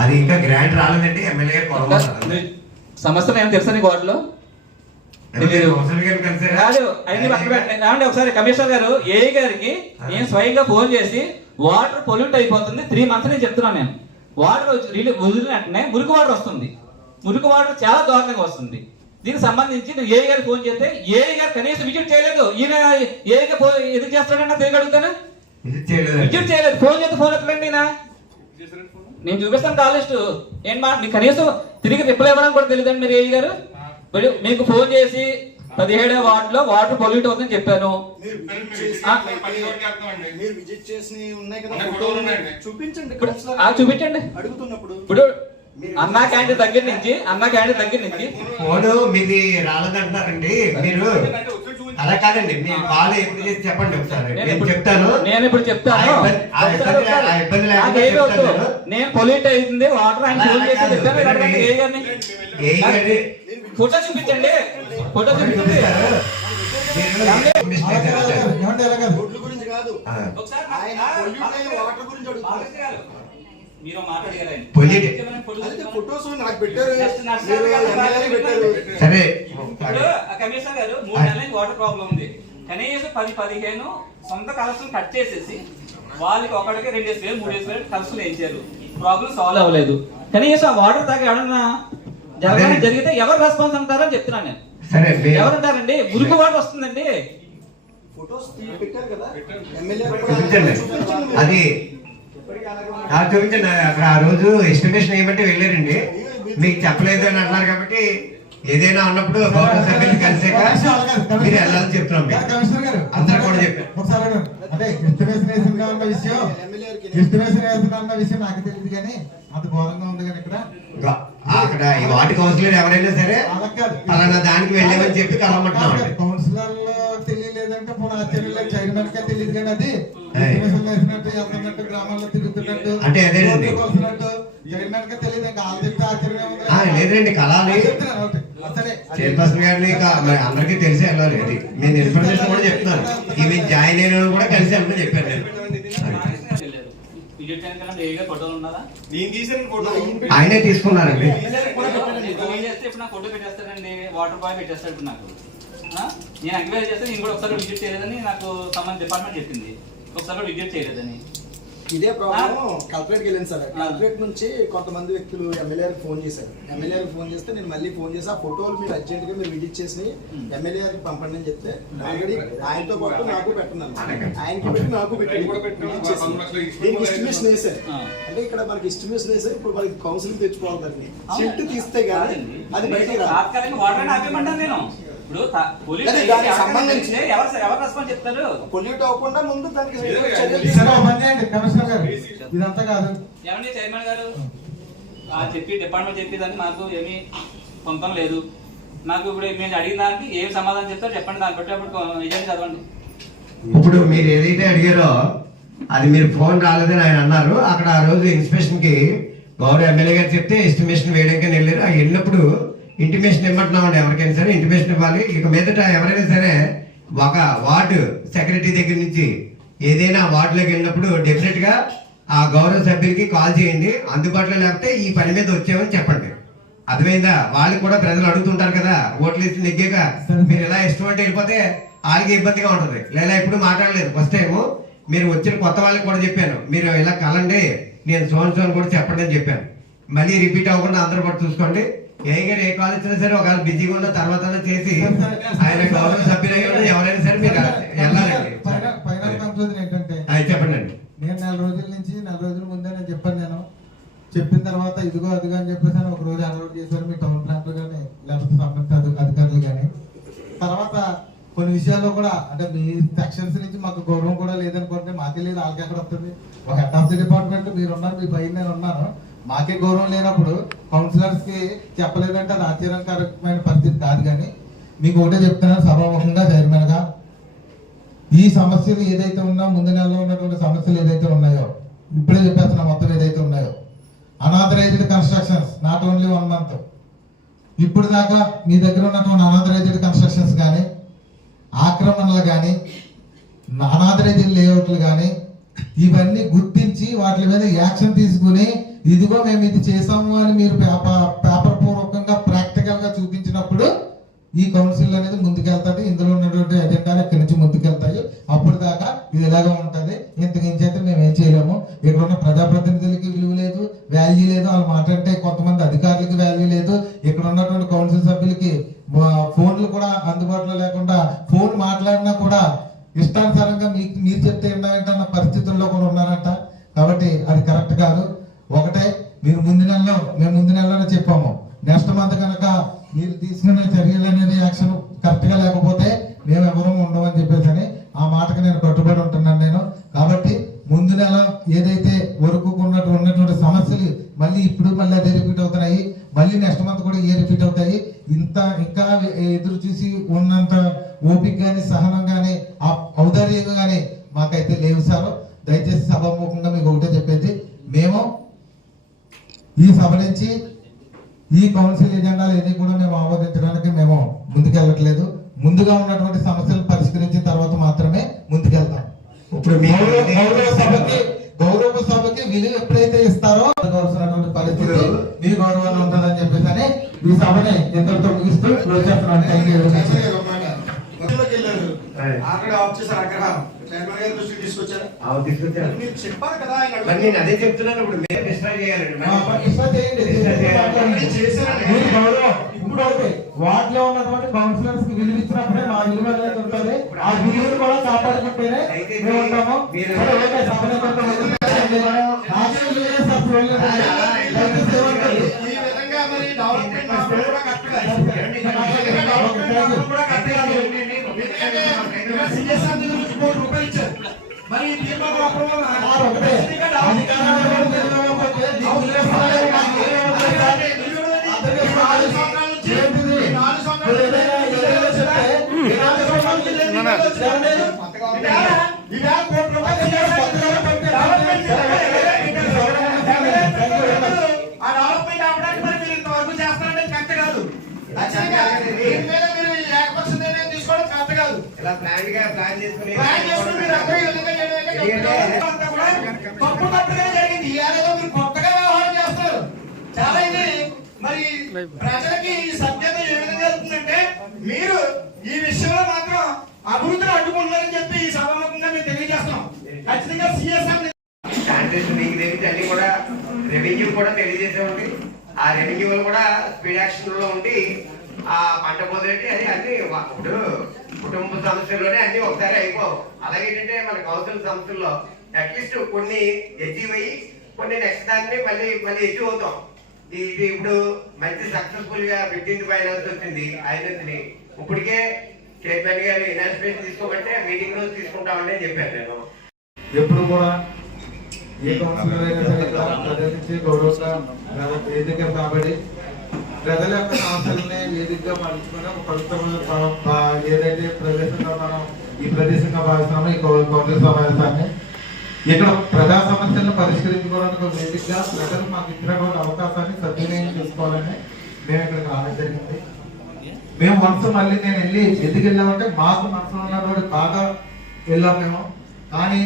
అది ఇంకా గ్రాంట్ రాలేదండి. ఎమ్మెల్యే గారు పొరపాటు సమస్యలు ఏమైనా తెలుసా నీకు వార్డులో? కౌన్సిలర్ గారిని కలిసారా? రాదు అవన్నీ పక్కన పెట్టండి. రాండి ఒకసారి కమిషనర్ గారు ఏఐ గారికి నేను స్వయంగా ఫోన్ చేసి వాటర్ పొల్యూట్ అయిపోతుంది 3 months నేను చెప్తున్నాను. నేను వాటర్ వదిలిన వెంటనే మురికి వాటర్ వస్తుంది. మురికి వాటర్ చాలా దారుణంగా వస్తుంది. దీనికి సంబంధించి నువ్వు ఏఐ గారికి ఫోన్ చేస్తే ఏఐ గారు కనీసం విజిట్ చేయలేదు. ఈయన ఏఐగా ఎందుకు చేస్తాడన్నా తిరిగి అడుగుతాను. విజిట్ చేయలేదు. ఫోన్ చేస్తే ఫోన్ ఎత్తలేండి. నేను చూపిస్తాను కాల్ లిస్ట్. ఏం మాట మీకు కనీసం తిరిగి రిప్లై ఇవ్వడానికి కూడా తెలియదండి మీరు ఏఐ గారు. మీకు ఫోన్ చేసి 17వ వార్డులో వాటర్ పొల్యూట్ అవుతుందని చెప్పాను. చూపించండి. ఇప్పుడు అన్నా క్యాంటీన్ దగ్గర నుంచి ఫోన్ మీది రాలేదంటారండి. మీరు అలా కాదండి, మీరు కాల్ ఎప్పుడు చేసి చెప్పండి ఒకసారి. నేను ఇప్పుడు చెప్తాను. నేను పొల్యూట్ అయింది వాటర్ ఆయన ఫోన్ చేసి చెప్పాను. ఫోటో చూపించండి. మీరు సరే కమిషనర్ గారు 3 నెలల నుంచి వాటర్ ప్రాబ్లం ఉంది. కనీసం 10-15 సొంత కలెక్షన్ కట్ చేసేసి వాళ్ళకి ఒకటికి 2 వేలు 3 వేలు కలెక్షన్ వేయించారు. ప్రాబ్లం సాల్వ్ అవ్వలేదు. కనీసం వాటర్ తాగి ఎవరన్నా జరిగితే ఎవరు రెస్పాన్స్ అంటారని చెప్తున్నాను నేను. సరే ఎవరంటారండి? మురికి వాటర్ వస్తుందండి. అది చూపించండి. అక్కడ ఆ రోజు ఎస్టిమేషన్ ఏమంటే వెళ్ళారండి, మీకు చెప్పలేదు అని అన్నారు. కాబట్టి ఏదైనా ఉన్నప్పుడు గౌరవ సభ్యులు కలిసాక మీరు వెళ్ళాలని చెప్తున్నాం. అందరూ కూడా చెప్పారు. విషయం నాకు తెలియదు కానీ అంత ఘోరంగా ఉంది కానీ ఇక్కడ అక్కడ ఈ వార్డు కౌన్సిలర్ ఎవరైనా సరే అలానా దానికి వెళ్ళామని చెప్పి కలవమంటున్నాం. కౌన్సిలర్ తెలియలేదంటే ఆశ్చర్యం. చైర్మన్ గా తెలియదు కానీ అది వెళ్తున్నట్టు గ్రామాల్లో తిరుగుతున్నట్టు అంటే అదేనండి. చైర్మన్ గా తెలియదు. ఇంకా వాళ్ళు చెప్తే ఆశ్చర్యం లేదండి. కలాలి చైర్పర్సన్ గారిని అందరికీ తెలిసి వెళ్ళాలి. అది నేను ఇన్ఫర్మేషన్ కూడా చెప్తున్నాను. ఇవి జాయిన్ అయిన కూడా కలిసి వెళ్ళమని చెప్పాను నేను. ఆయనే తీసుకున్నారండి. ఫోటో పెట్టేస్తాడండి. వాటర్ బాయ్ పెట్టేస్తాడు నాకు. నేను ఎంక్వైరీ చేస్తే నేను కూడా ఒకసారి విజిట్ చేయలేదని నాకు సంబంధించిన డిపార్ట్మెంట్ చెప్పింది. ఒకసారి విజిట్ చేయలేదని. ఇదే ప్రాబ్లం కలెక్టరేట్కి వెళ్ళింది సార్. కలెక్టరేట్ నుంచి కొంతమంది వ్యక్తులు ఎమ్మెల్యేకి ఫోన్ చేశారు. ఎమ్మెల్యేకి ఫోన్ చేస్తే నేను మళ్ళీ ఫోన్ చేసి ఆ ఫోటోలు మీరు అర్జెంట్గా మీరు విజిట్ చేసి ఎమ్మెల్యేకి పంపండి అని చెప్తే ఆల్రెడీ ఆయనతో పాటు నాకు పెట్టినాను. ఆయనకి పెట్టి నాకు పెట్టి విజిట్ చేసి దీనికి ఎస్టిమేషన్ వేసారు. అంటే ఇక్కడ మనకి ఎస్టిమేషన్ వేసారు. ఇప్పుడు మనకి కౌన్సిలింగ్ తెచ్చుకోవాలి. దాన్ని షిఫ్ట్ తీస్తే కానీ అది బయటికి రాదు. పొల్యూట్ అవ్వకుండా ముందు దానికి ఇదంతా కాదు. ఏమండి చైర్మన్ గారు చెప్పి డిపార్ట్మెంట్ చెప్పేదాన్ని నాకు ఏమీ పొందడం లేదు. నాకు ఇప్పుడు నేను అడిగిన దానికి ఏం సమాధానం చెప్తారో చెప్పండి. దాన్ని బట్టి అప్పుడు ఏజెంట్ చదవండి. ఇప్పుడు మీరు ఏదైతే అడిగారో అది మీరు ఫోన్ రాలేదని ఆయన అన్నారు. అక్కడ ఆ రోజు ఇన్స్పెక్షన్ కి గౌరవ ఎమ్మెల్యే గారు చెప్తే ఎస్టిమేషన్ వేయడానికి వెళ్ళారు. ఆ వెళ్ళినప్పుడు ఇంటిమేషన్ ఇవ్వమంటున్నామండి. ఎవరికైనా సరే ఇంటిమేషన్ ఇవ్వాలి. ఇక మీదట ఎవరైనా సరే ఒక వార్డు సెక్రటరీ దగ్గర నుంచి ఏదైనా వార్డులోకి వెళ్ళినప్పుడు డెఫినెట్ గా ఆ గౌరవ సభ్యులకి కాల్ చేయండి. అందుబాటులో లేకపోతే ఈ పని మీద వచ్చామని చెప్పండి. అర్థమైందా? వాళ్ళకి కూడా ప్రజలు అడుగుతుంటారు కదా, ఓట్లు వేసి నెగ్గాక మీరు ఇలా ఇష్టం అంటే వెళ్ళిపోతే వాళ్ళకి ఇబ్బందిగా ఉంటుంది. లేదా ఇప్పుడు మాట్లాడలేదు. ఫస్ట్ టైం మీరు వచ్చిన కొత్త వాళ్ళకి కూడా చెప్పాను, మీరు ఇలా కలండి, నేను సోన్ కూడా చెప్పండి అని చెప్పాను. మళ్ళీ రిపీట్ అవ్వకుండా అందరూ కూడా చూసుకోండి. ఏ గారు ఏ కాల్ ఇచ్చినా సరే ఒకవేళ బిజీగా ఉన్న తర్వాత చేసి ఆయన గౌరవ సభ్యులై ఎవరైనా సరే మీరు వెళ్ళాలండి. చెప్పండి. నేను 4 రోజుల ముందే నేను చెప్పాను. నేను చెప్పిన తర్వాత ఇదిగో అదిగో అని చెప్పేసి ఒక రోజు అలవాటు చేశారు మీ టౌన్ ప్లాంట్లు కానీ లేకపోతే సంబంధిత అధికారులు కానీ. తర్వాత కొన్ని విషయాల్లో కూడా అంటే మీ సెక్షన్స్ నుంచి మాకు గౌరవం కూడా లేదనుకుంటే మాకే లేదు. వాళ్ళకి ఎక్కడ వస్తుంది? ఒక హెడ్ ఆఫ్ ది డిపార్ట్మెంట్ మీరు ఉన్నారు, మీ పైన నేను ఉన్నాను. మాకే గౌరవం లేనప్పుడు కౌన్సిలర్స్ కి చెప్పలేదంటే అది ఆశ్చర్యకరమైన పరిస్థితి కాదు. కానీ మీకు ఒకటే చెప్తున్నాను సభాముఖంగా చైర్మన్ గా, ఈ సమస్యలు ఏదైతే ఉన్నా ముందు నెలలో ఉన్నటువంటి సమస్యలు ఏదైతే ఉన్నాయో ఇప్పుడే చెప్పేస్తున్నా, మొత్తం ఏదైతే ఉన్నాయో unauthorised constructions not only 1 month, ఇప్పుడు దాకా మీ దగ్గర ఉన్నటువంటి అనాథరైజ్డ్ కన్స్ట్రక్షన్స్ కానీ, ఆక్రమణలు కానీ, అనాథరైజ్డ్ లేఅవుట్లు కానీ, ఇవన్నీ గుర్తించి వాటి మీద యాక్షన్ తీసుకుని ఇదిగో మేము ఇది చేసాము అని మీరు పేపర్ పూర్వకంగా ప్రాక్టికల్ గా చూపించినప్పుడు ఈ కౌన్సిల్ అనేది ముందుకెళ్తుంది. ఇందులో ఉన్నటువంటి ఎజెండాలు ఇక్కడి నుంచి ముందుకెళ్తాయి. అప్పుడు దాకా ఇది ఇలాగే ఉంటది. ఇంతకించి అయితే మేము ఏం చేయలేము. ఇక్కడ ఉన్న ప్రజాప్రతినిధులకి విలువ లేదు, వాల్యూ లేదు. వాళ్ళు మాట్లాడితే కొంతమంది అధికారులకి వాల్యూ లేదు. ఇక్కడ ఉన్నటువంటి కౌన్సిల్ సభ్యులకి ఫోన్లు కూడా అందుబాటులో లేకుండా, ఫోన్ మాట్లాడినా కూడా ఇష్టానుసారంగా మీరు చెప్తే ఏంటన్న పరిస్థితుల్లో కూడా ఉన్నారంట. కాబట్టి అది కరెక్ట్ కాదు. ఒకటే మీరు మేము ముందు నెలలోనే చెప్పాము, నెక్స్ట్ మంత్ కనుక మీరు తీసుకునే చర్యలు అనేది యాక్షన్ కరెక్ట్ గా లేకపోతే మేము ఎవరూ ఉండమని చెప్పేసి అని ఆ మాటకి నేను కట్టుబడి ఉంటున్నాను నేను. కాబట్టి ముందు నెల ఏదైతే వరకు ఉన్నటువంటి సమస్యలు మళ్ళీ ఇప్పుడు మళ్ళీ అదే రిపీట్ అవుతున్నాయి. మళ్ళీ నెక్స్ట్ మంత్ కూడా ఏ రిపీట్ అవుతాయి. ఇంకా ఎదురు చూసి ఉన్నంత ఓపిక కానీ, సహనం కానీ, ఆ ఔదార్యం కానీ మాకైతే లేవు సార్. దయచేసి సభాముఖంగా మీకు ఒకటే చెప్పేది, మేము ఈ సభ నుంచి ఈ కౌన్సిల్ ఎజెండాలు ఏది కూడా మేము ఆమోదించడానికి మేము ముందుకెళ్ళట్లేదు. ముందుగా ఉన్నటువంటి సమస్యలు పరిష్కరించిన తర్వాత మాత్రమే ముందుకెళ్తాం. ఇప్పుడు గౌరవ సభకి విలువ ఎప్పుడైతే ఇస్తారో కావాల్సినటువంటి పరిస్థితి మీ గౌరవాన్ని ఉంటుందని చెప్పేసి అని ఈ సభని ఎంతటితో ముగిస్తూ క్లోజ్ చేస్తున్నాను. అక్కడ ఆఫ్ చేశారు అగ్రహారం చైర్మన్ గారి దృష్టికి తీసుకొచ్చారు. మీరు చెప్పారు కదా ఆయన నేను అదే చెప్తున్నాను. ఇప్పుడు మేము డిస్ట్రాక్ట్ చేయాలండి. ఇప్పుడు వాటిలో ఉన్నటువంటి కౌన్సిలర్స్ కి విలువ ఇచ్చినప్పుడే మా విలువ అనేది ఉంటుంది. ఆ విలువను కూడా కాపాడుకుంటేనే మేము ఉంటాము. ఈ విధంగా మరి డెవలప్మెంట్ కూడా మరి ప్లాన్ చేసుకుని కొత్తగా వ్యవహారం చేస్తారు. చాలా ఇది మరి ప్రజలకి ఈ సభ్యత ఏ విధంగా వెళ్తుందంటే మీరు ఈ విషయంలో మాత్రం అభివృద్ధిని అడ్డుకుంటారని చెప్పి ఈ సభాముఖంగా మేము తెలియజేస్తున్నాం. ఖచ్చితంగా సిఎస్ఆర్ అన్ని కూడా రెవెన్యూ కూడా తెలియజేసామండి. ఆ రెవెన్యూ కూడా స్పీడ్ యాక్షన్ లో ఉండి ఆ పంట పొందేటి అది అన్ని ఇప్పుడు కుటుంబ సమస్యల్లోనే అన్ని ఒకసారి అయిపోవు. అలాగేంటంటే మన కౌన్సిల్ సంస్థల్లో అట్లీస్ట్ కొన్ని అచీవ్ అయ్యి కొన్ని నెక్స్ట్ దాన్ని మళ్ళీ అచీవ్ అవుతాం. ఇది ఇప్పుడు మంచి సక్సెస్ఫుల్ గా 15th ఫైనాన్స్ వచ్చింది. ఆయనని ఇప్పటికే చైర్మన్ గారు ఇన్వెస్ట్మెంట్ తీసుకోమంటే మీటింగ్ రోజు తీసుకుంటామని చెప్పాను నేను. ఎప్పుడు కూడా ఏ కౌన్సిలర్ అయినా సరే ప్రజల నుంచి గౌరవంగా వేదిక కాబట్టి ప్రజల యొక్క సమస్యలని వేదికగా మలుచుకుని ఒక పవిత్రమైన ఏదైతే ప్రదేశంగా మనం ఈ ప్రదేశంగా భావిస్తున్నామో ఈ కౌన్సిల్ సమావేశాన్ని ఇక్కడ ప్రజా సమస్యలను పరిష్కరించుకోవడానికి ఒక వేదికగా ప్రజలు మాకు ఇచ్చినటువంటి అవకాశాన్ని సద్వినియోగం చేసుకోవాలని మేము ఇక్కడికి రావడం జరిగింది. మేము మనసు మళ్ళీ నేను వెళ్ళి ఎందుకు వెళ్ళామంటే మాకు మనసులో ఉన్నటువంటి బాగా వెళ్ళాం మేము. కానీ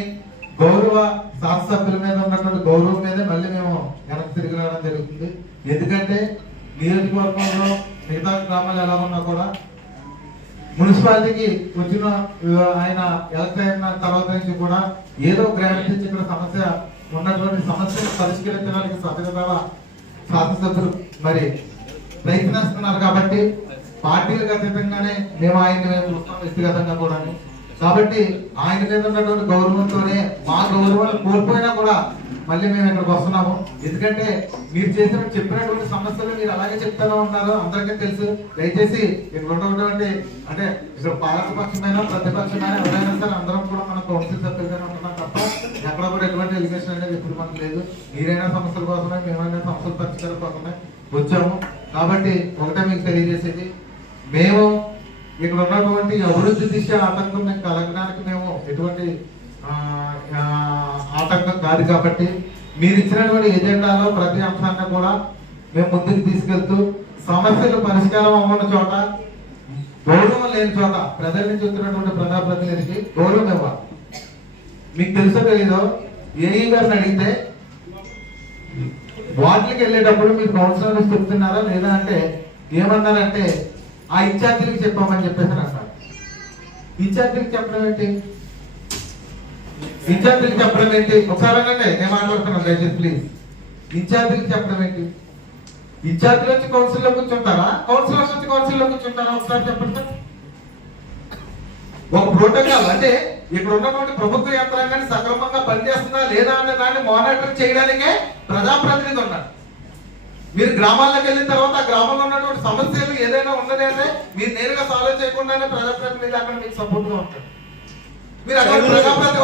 గౌరవ శాసనసభ్యుల మీద ఉన్నటువంటి గౌరవం మీద మళ్ళీ మేము వెనక్కి తిరిగి రావడం జరుగుతుంది. ఎందుకంటే నియోజకవర్గంలో మిగతా గ్రామాలు ఎలా ఉన్నా కూడా మున్సిపాలిటీకి వచ్చిన ఆయన ఎలక్ట్ అయిన తర్వాత నుంచి కూడా ఏదో గ్రాంట్ నుంచి ఇక్కడ సమస్య ఉన్నటువంటి సమస్యను పరిష్కరించడానికి సభ్యుల శాసనసభ్యులు మరి ప్రయత్నిస్తున్నారు. కాబట్టి పార్టీలకు అతీతంగానే మేము ఆయన్ని చూస్తాం వ్యక్తిగతంగా కూడా. కాబట్టి ఆయన మీద ఉన్నటువంటి గౌరవంతోనే మా గౌరవాలు కోల్పోయినా కూడా మళ్ళీ మేము ఇక్కడికి వస్తున్నాము. ఎందుకంటే మీరు చెప్పినటువంటి సమస్యలు మీరు అలాగే చెప్తానే ఉన్నారు, అందరికీ తెలుసు. దయచేసి ఇక్కడ ఉన్నటువంటి అంటే ఇక్కడ పాలకపక్షమైన ప్రతిపక్షమైన ఎవరైనా సరే అందరం కూడా మన కౌన్సిల్ సభ్యులుగానే ఉంటున్నాం తప్ప ఎక్కడ కూడా ఎటువంటి ఎలిగేషన్ అనేది ఎప్పుడు మనకు లేదు. మీరైనా సమస్యల కోసమే, మేమైనా సమస్యల పరిష్కారం కోసమే వచ్చాము. కాబట్టి ఒకటే మీకు తెలియజేసేది, మేము ఇక్కడ ఉన్నటువంటి అభివృద్ధి దిశ ఆటంకం మేము కలగడానికి మేము ఎటువంటి ఆటంకం కాదు. కాబట్టి మీరు ఇచ్చినటువంటి ఎజెండాలో ప్రతి అంశాన్ని కూడా మేము ముందుకు తీసుకెళ్తూ సమస్యలు పరిష్కారం అవ్వని చోట, గౌరవం లేని చోట ప్రజల నుంచి వచ్చినటువంటి ప్రజాప్రతినిధికి గౌరవం ఇవ్వాలి. మీకు తెలుసో తెలీదో, ఏఈ గారిని అడిగితే వాటికి వెళ్ళేటప్పుడు మీరు కౌన్సిలర్స్ చెప్తున్నారా లేదా అంటే ఏమన్నారంటే ఆ ఇన్ఛార్జీలకు చెప్పామని చెప్పేసి అంటారు. ఇన్ఛార్జీలకు చెప్పడం ఏంటి? ఇన్ఛార్జీలకు చెప్పడం ఏంటి? ఒకసారి అనండి, నేను మాట్లాడుతున్నాను దయచేసి ప్లీజ్. ఇన్ఛార్జీలకు చెప్పడం ఏంటి? ఇన్ఛార్జీలు వచ్చి కౌన్సిల్లో కూర్చుంటారా, కౌన్సిలర్స్ వచ్చి కౌన్సిల్లో కూర్చుంటారా? ఒకసారి చెప్పండి సార్. ఒక ప్రోటోకాల్ అంటే ఇక్కడ ఉన్నటువంటి ప్రభుత్వ యంత్రాంగాన్ని సక్రమంగా పనిచేస్తుందా లేదా అనే దాన్ని మానిటర్ చేయడానికే ప్రజాప్రతినిధి ఉన్నారు. మీరు గ్రామాల్లోకి వెళ్ళిన తర్వాత ఆ గ్రామంలో ఉన్నటువంటి సమస్యలు ఏదైనా ఉన్నది అంటే మీరు నేరుగా సాల్వ్ చేయకుండానే ప్రజాప్రతినిధి అక్కడ మీకు సపోర్ట్ గా ఉంటారు. మీరు అక్కడ ప్రజాప్రతినిధి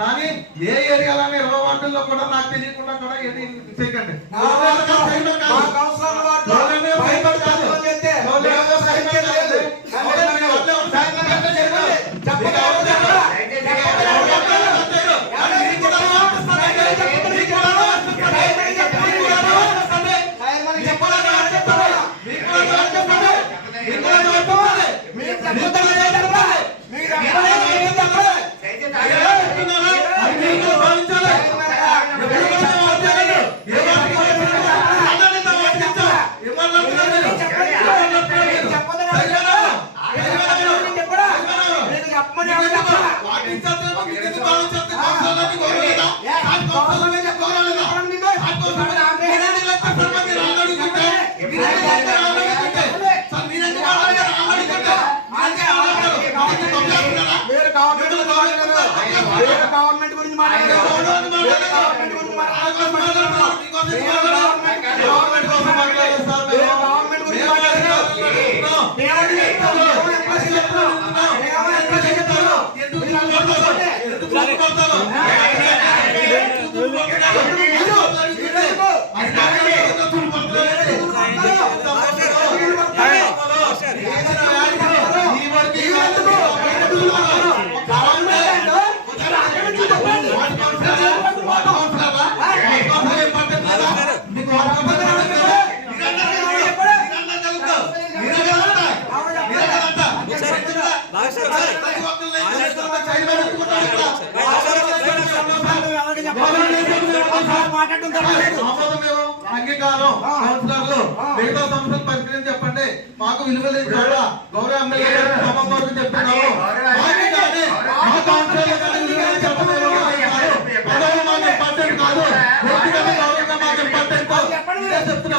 కానీ ఏ ఏరియాలోనే 20 వార్డుల్లో కూడా నాకు తెలియకుండా కూడా ఏది చేయకండి. గవర్నమెంట్ గురించి అంగీకారం కౌన్సిలర్లు మిగతా సంస్థలు పరిస్థితి చెప్పండి. మాకు విలువ లేదు చోట గౌరవ ఎమ్మెల్యే వరకు చెప్తున్నాము. చెప్తున్నాము చెప్తున్నా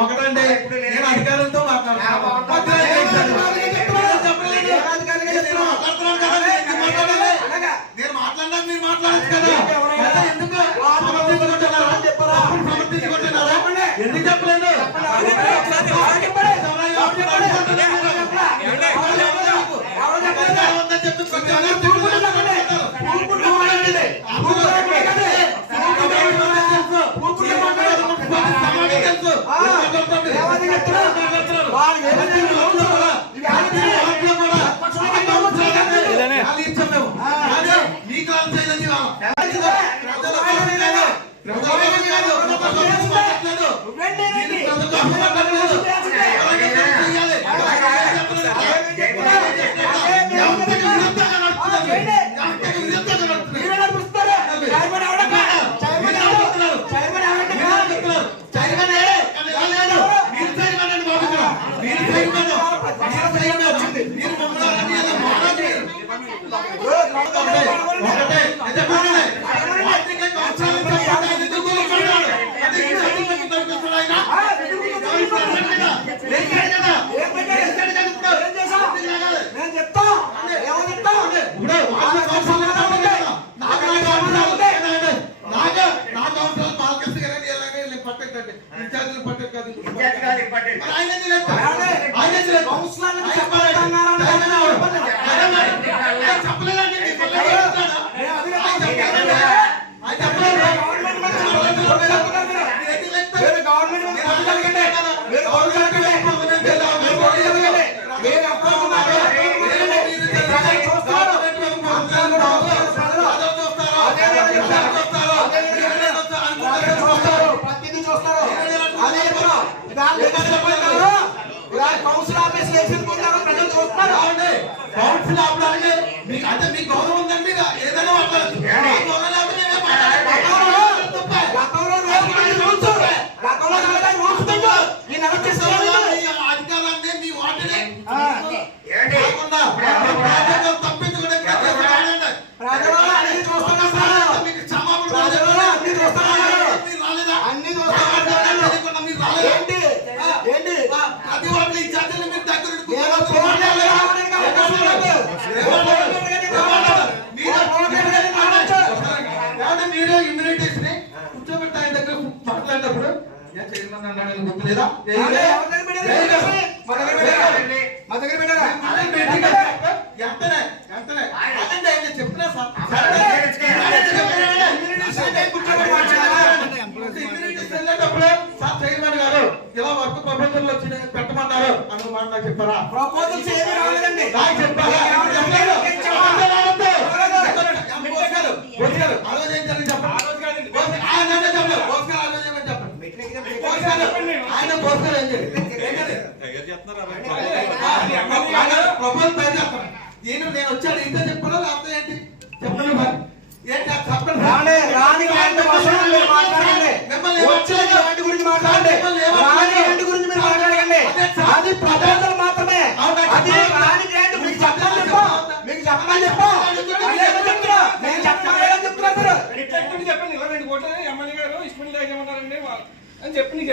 ఒకటండి నేను అధికారులతో నేను మాట్లాడినా మీరు మాట్లాడచ్చు కదా, ఎందుకు సమర్థించుకుంటున్నారా? ఎందుకు చెప్పలేదు? కౌన్సిల్ ఆఫీస్ కౌన్సిల్ ఆపడానికి మీకు అంటే మీకు గౌరవం ఉందండి, ఏదైనా మాట్లాడచ్చు. అధికారాన్ని మీ వాటిని తప్పించుకునే మీకు క్షమాపణ ఏంటి అది వాళ్ళు ఈ చర్చలు మీరు దగ్గర మీరు ఇమ్యూనిటీస్ ని కూర్చోబెట్టి ఆయన దగ్గర మాట్లాడినప్పుడు గుర్తులేదా చెప్తున్నా సార్ చైర్మన్ గారు ఇలా వర్క్ ప్రపోజల్ వచ్చి పెట్టమన్నారు అన్నమాట నాకు చెప్పారా? ప్రపోజల్స్ ఏమీ రాలేదండి. నేను వచ్చాడు ఇంకా చెప్పారా లేకపోతే ఏంటి చెప్పండి మరి అది ప్రపోజల్ మాత్రమే. అది రాని గ్రాంట్ మీకు చెప్పాలి చెప్పండి చెప్పండి 22 కోట్లు ఎమ్మెల్యే గారు ఇష్టం లేకమన్నారండి అని చెప్పి నీకు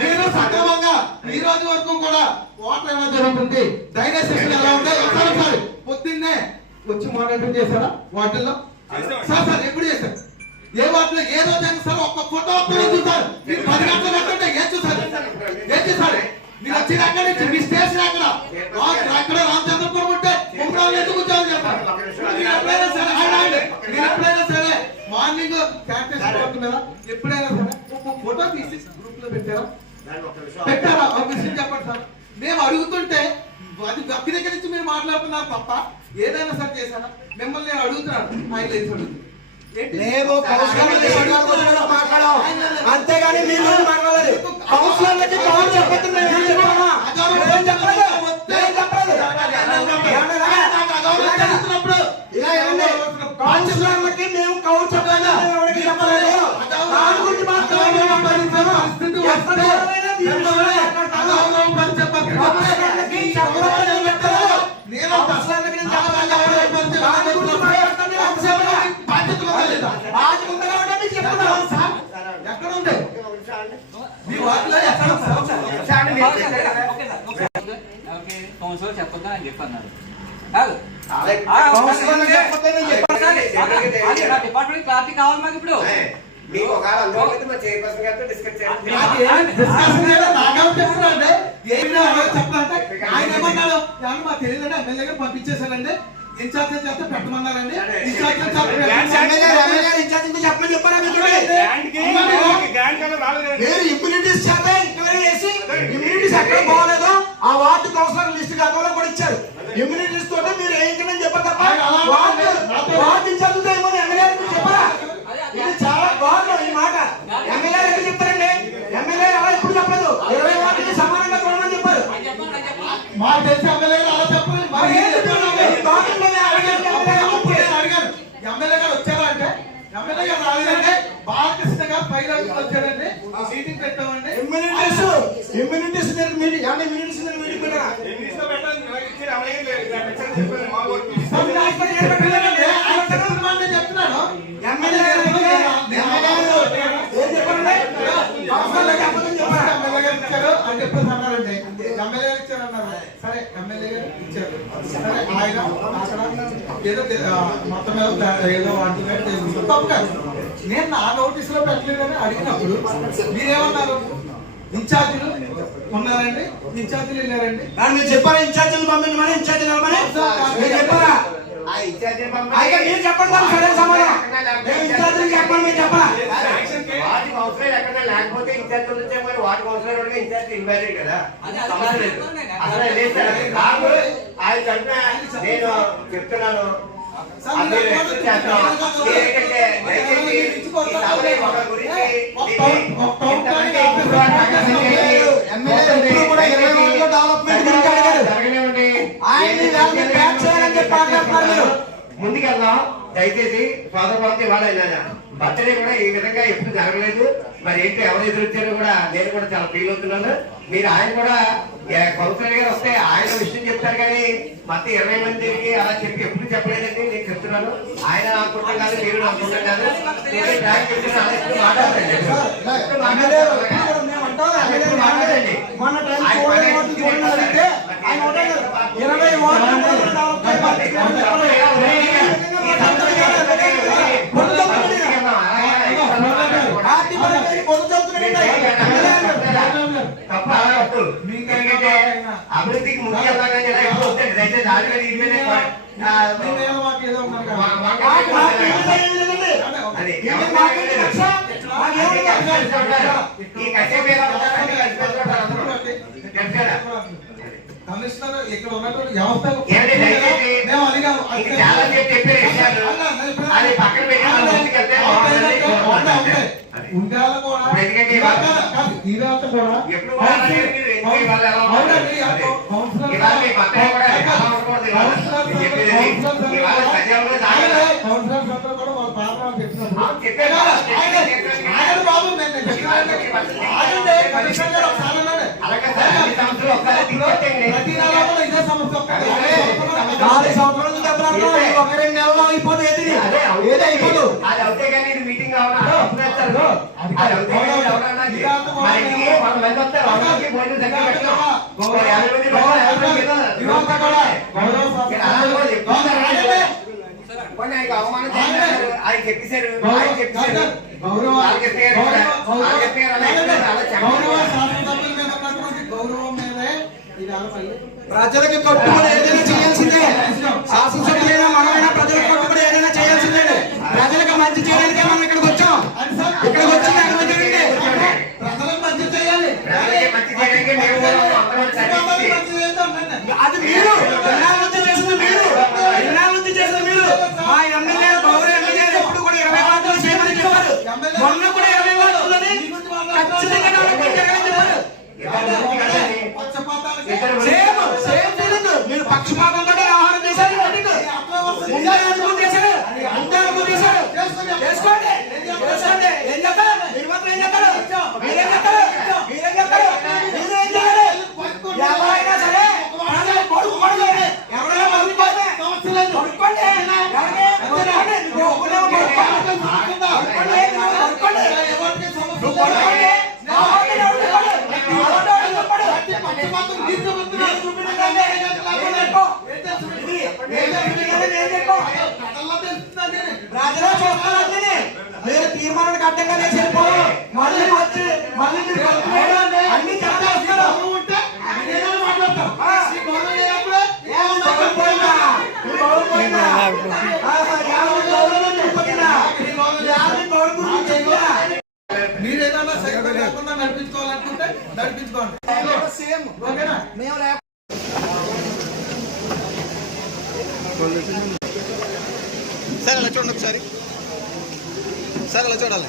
మీరు సక్రమంగా ఈ రోజు వరకు కూడా వాటర్ ఎలా జరుగుతుంది, డ్రైనేజ్ సిస్టమ్ ఎలా ఉంటాయి పొద్దున్నే వచ్చి మానిటర్ చేశారా వాటిల్లో? సార్ ఎప్పుడు చేశారు? ఏ వాటిలో ఏ రోజు అయినా సార్ ఒక్క ఫోటో చూసారు? మీరు 10 గంటలు కట్టుంటే ఏం చూసారు? మీరు వచ్చిన అక్కడి నుంచి మీ స్టేషన్ అక్కడ రామచంద్రపురం ఉంటే ముమ్మరాలు ఎందుకు ఉద్యోగం చేస్తారు? మీరు ఎప్పుడైనా సరే మార్నింగ్ ఎప్పుడైనా సరే ఒక ఫోటో తీసి గ్రూప్ లో పెట్టారా? ఒక విషయం చెప్పండి సార్. మేము అడుగుతుంటే అది అక్కడి దగ్గర నుంచి మీరు మాట్లాడుతున్నారు తప్ప ఏదైనా సరే చేశారా? మిమ్మల్ని నేను అడుగుతున్నాను, ఆయన లేచి అడుగుతున్నాను. అంతేగాని మీరు కౌన్సిలర్లకి పవర్ చెప్పండి. ఇలా కౌన్సిలర్లకి మేము కౌన్సిలర్లు ఎవరికి చెప్పలేదు. దాని గురించి మాట్లాడే పరిస్థితి వస్తే కౌన్సిలర్లకి చెప్పలేదు చెప్పలేదు. నేను కౌన్సిలర్లకి నేను చెప్పలేదు. దాని గురించి మాట్లాడుతుంటే కౌన్సిలర్లకి బాధ్యత ఉండలేదు. బాధ్యత ఉంది కాబట్టి మీకు చెప్తున్నాను సార్. ఎక్కడ ఉంది మీ వాటిలో ఎక్కడ కౌన్సిలర్ చెప్పొద్దని ఆయన చెప్పన్నారు. డిపార్ట్మెంట్ క్లారిటీ కావాలి మాకు ఇప్పుడు. మీకు ఒక అందుబాటులో అయితే మా చైర్పర్సన్ గారితో డిస్కస్ చేయాలి. చెప్పాలంటే ఆయన ఏమన్నాడు మా తెలియదండి ఎమ్మెల్యే గారు పంపించేశారండి ఇన్ఛార్జ్ చేస్తే పెట్టమన్నారండి ఇన్ఛార్జ్ చెప్పమని చెప్పారా మీరు ఇమ్యూనిటీస్ చేత ఎంక్వైరీ చేసి ఇమ్యూనిటీస్ ఎక్కడ బాగోలేదో ఆ వార్డు కౌన్సిలర్ లిస్ట్ గతంలో కూడా ఇచ్చారు. ఇమ్యూనిటీస్ తోటి మీరు వేయించమని చెప్పారు తప్ప వార్డు ఇన్ఛార్జ్ ఏమని ఎమ్మెల్యే చెప్పారా? ఇది చాలా గౌరవం ఈ మాట. ఎమ్మెల్యే ఎక్కడ చెప్పారండి? ఎమ్మెల్యే అలా ఎప్పుడు చెప్పలేదు. 20 వార్డుకి సమానంగా చూడమని చెప్పారు. మాకు తెలిసి ఎమ్మెల్యే గారు అలా చెప్పలేదు. ఎమ్మెల్యే గారు వచ్చారా అంటే ఎమ్మెల్యే గారు రాలేదంటే బాలకృష్ణ గారు పైన వచ్చాడండి మీటింగ్ పెట్టామండి. ఇమ్యూనిటీస్ మీటింగ్ అంటే ఇమ్యూనిటీస్ మీటింగ్ పెట్టారా? చెప్తున్నాను ఎమ్మెల్యే గారు ఇచ్చారు అని చెప్పేసి అన్నారండి. ఎమ్మెల్యే గారు ఇచ్చారు అన్నారు. సరే ఎమ్మెల్యే గారు ఇచ్చారు. సరే ఆయన అక్కడ ఏదో మొత్తం ఏదో అంటున్నట్టు తప్పు కాదు. నేను నా నోటీస్ లో పెట్టలేదని అడిగినప్పుడు మీరేమన్నారు? ఇన్ఛార్జీలు ఉన్నారండి, ఇన్ఛార్జీలు వెళ్ళారండి. మీరు చెప్పారా ఇన్ఛార్జీలు పంపించమని? ఇన్ఛార్జీలు వెళ్ళమని మీరు చెప్పారా? మీరు చెప్పండి దానికి సరైన సమాధానం. ఇన్ఛార్జీలు చెప్పండి మీరు చెప్పరా? వాటి కౌన్సిలర్ ఎక్కడ లేకపోతే ఇన్ఛార్జ్ ఉంటే మరి వాటి కౌన్సిలర్ ఇన్ఛార్జ్ ఇన్వాలిడ్ కదా. అసలు లేదు సార్. నాకు ఆయన తరఫున నేను చెప్తున్నాను. ముందుకెళ్దాం దయచేసి. సోదరబాబు ఇవాళ బర్త్డే కూడా ఈ విధంగా ఎప్పుడు జరగలేదు. మరి ఏంటి ఎవరు ఎదురొచ్చారో కూడా నేను కూడా చాలా ఫీల్ అవుతున్నాను. మీరు ఆయన కూడా కౌన్సిలర్ గారు వస్తే ఆయన విషయం చెప్తారు కానీ మొత్తం 20 మందికి అలా చెప్పి ఎప్పుడు చెప్పలేదండి. నేను చెప్తున్నాను ఆయన అనుకుంటున్నాను, మీరు అనుకుంటున్నాను. మాట్లాడండి. అభివృద్ధికి ముఖ్యం దయచేసి ఆల్రెడీ కమిషనర్ ఇక్కడ ఉన్నటువంటి వ్యవస్థ ఉండాల కూడా ఇదే సమస్య. 4 సంవత్సరాల నుంచి ఒక 2 నెలలు అయిపోతుంది. ఏదైపోదు అది అవుతే కానీ ఇది మీటింగ్ కావాలి. అది అవుతే మనం వెళ్ళొస్తారు. అవమానం ఆయన చెప్పేశారు. గౌరవం మీదే ఇది ఆలపల్లి ప్రజలకు కట్టుబడి ఏదైనా చేయాల్సిందే. శాసనసభ్యులైనా మనమైనా ప్రజలకు కట్టుబడి ఏదైనా చేయాల్సిందే. ప్రజలకు మంచి చేయడానికే మనం ఇక్కడికి వచ్చాం. ఇక్కడికి వచ్చి ప్రజలకు మంచి చేయాలి. అది మీరు ఎన్నాళ్ళ నుంచి చేసింది మీరు. ఎన్నాళ్ళ నుంచి చేసింది మీరు. మా ఎమ్మెల్యే గౌరవ ఎమ్మెల్యే ఎప్పుడు కూడా 20 వార్డులు చేయమని చెప్పారు. మొన్న కూడా 20 వార్డులని ఖచ్చితంగా చెప్పారు. మీరు పక్షపాతంతో ఆహారం చేశారు. మీరు తీర్మానానికి అడ్డంగా చేసిపోయి మళ్ళీ వచ్చి మళ్ళీ అన్ని మీరు ఏదైనా సైకిల్ లేకుండా నడిపించుకోవాలనుకుంటే నడిపించుకోండి. సేమ్ ఓకేనా? మేము సార్ అలా చూడండి ఒకసారి, సార్ అలా చూడాలి.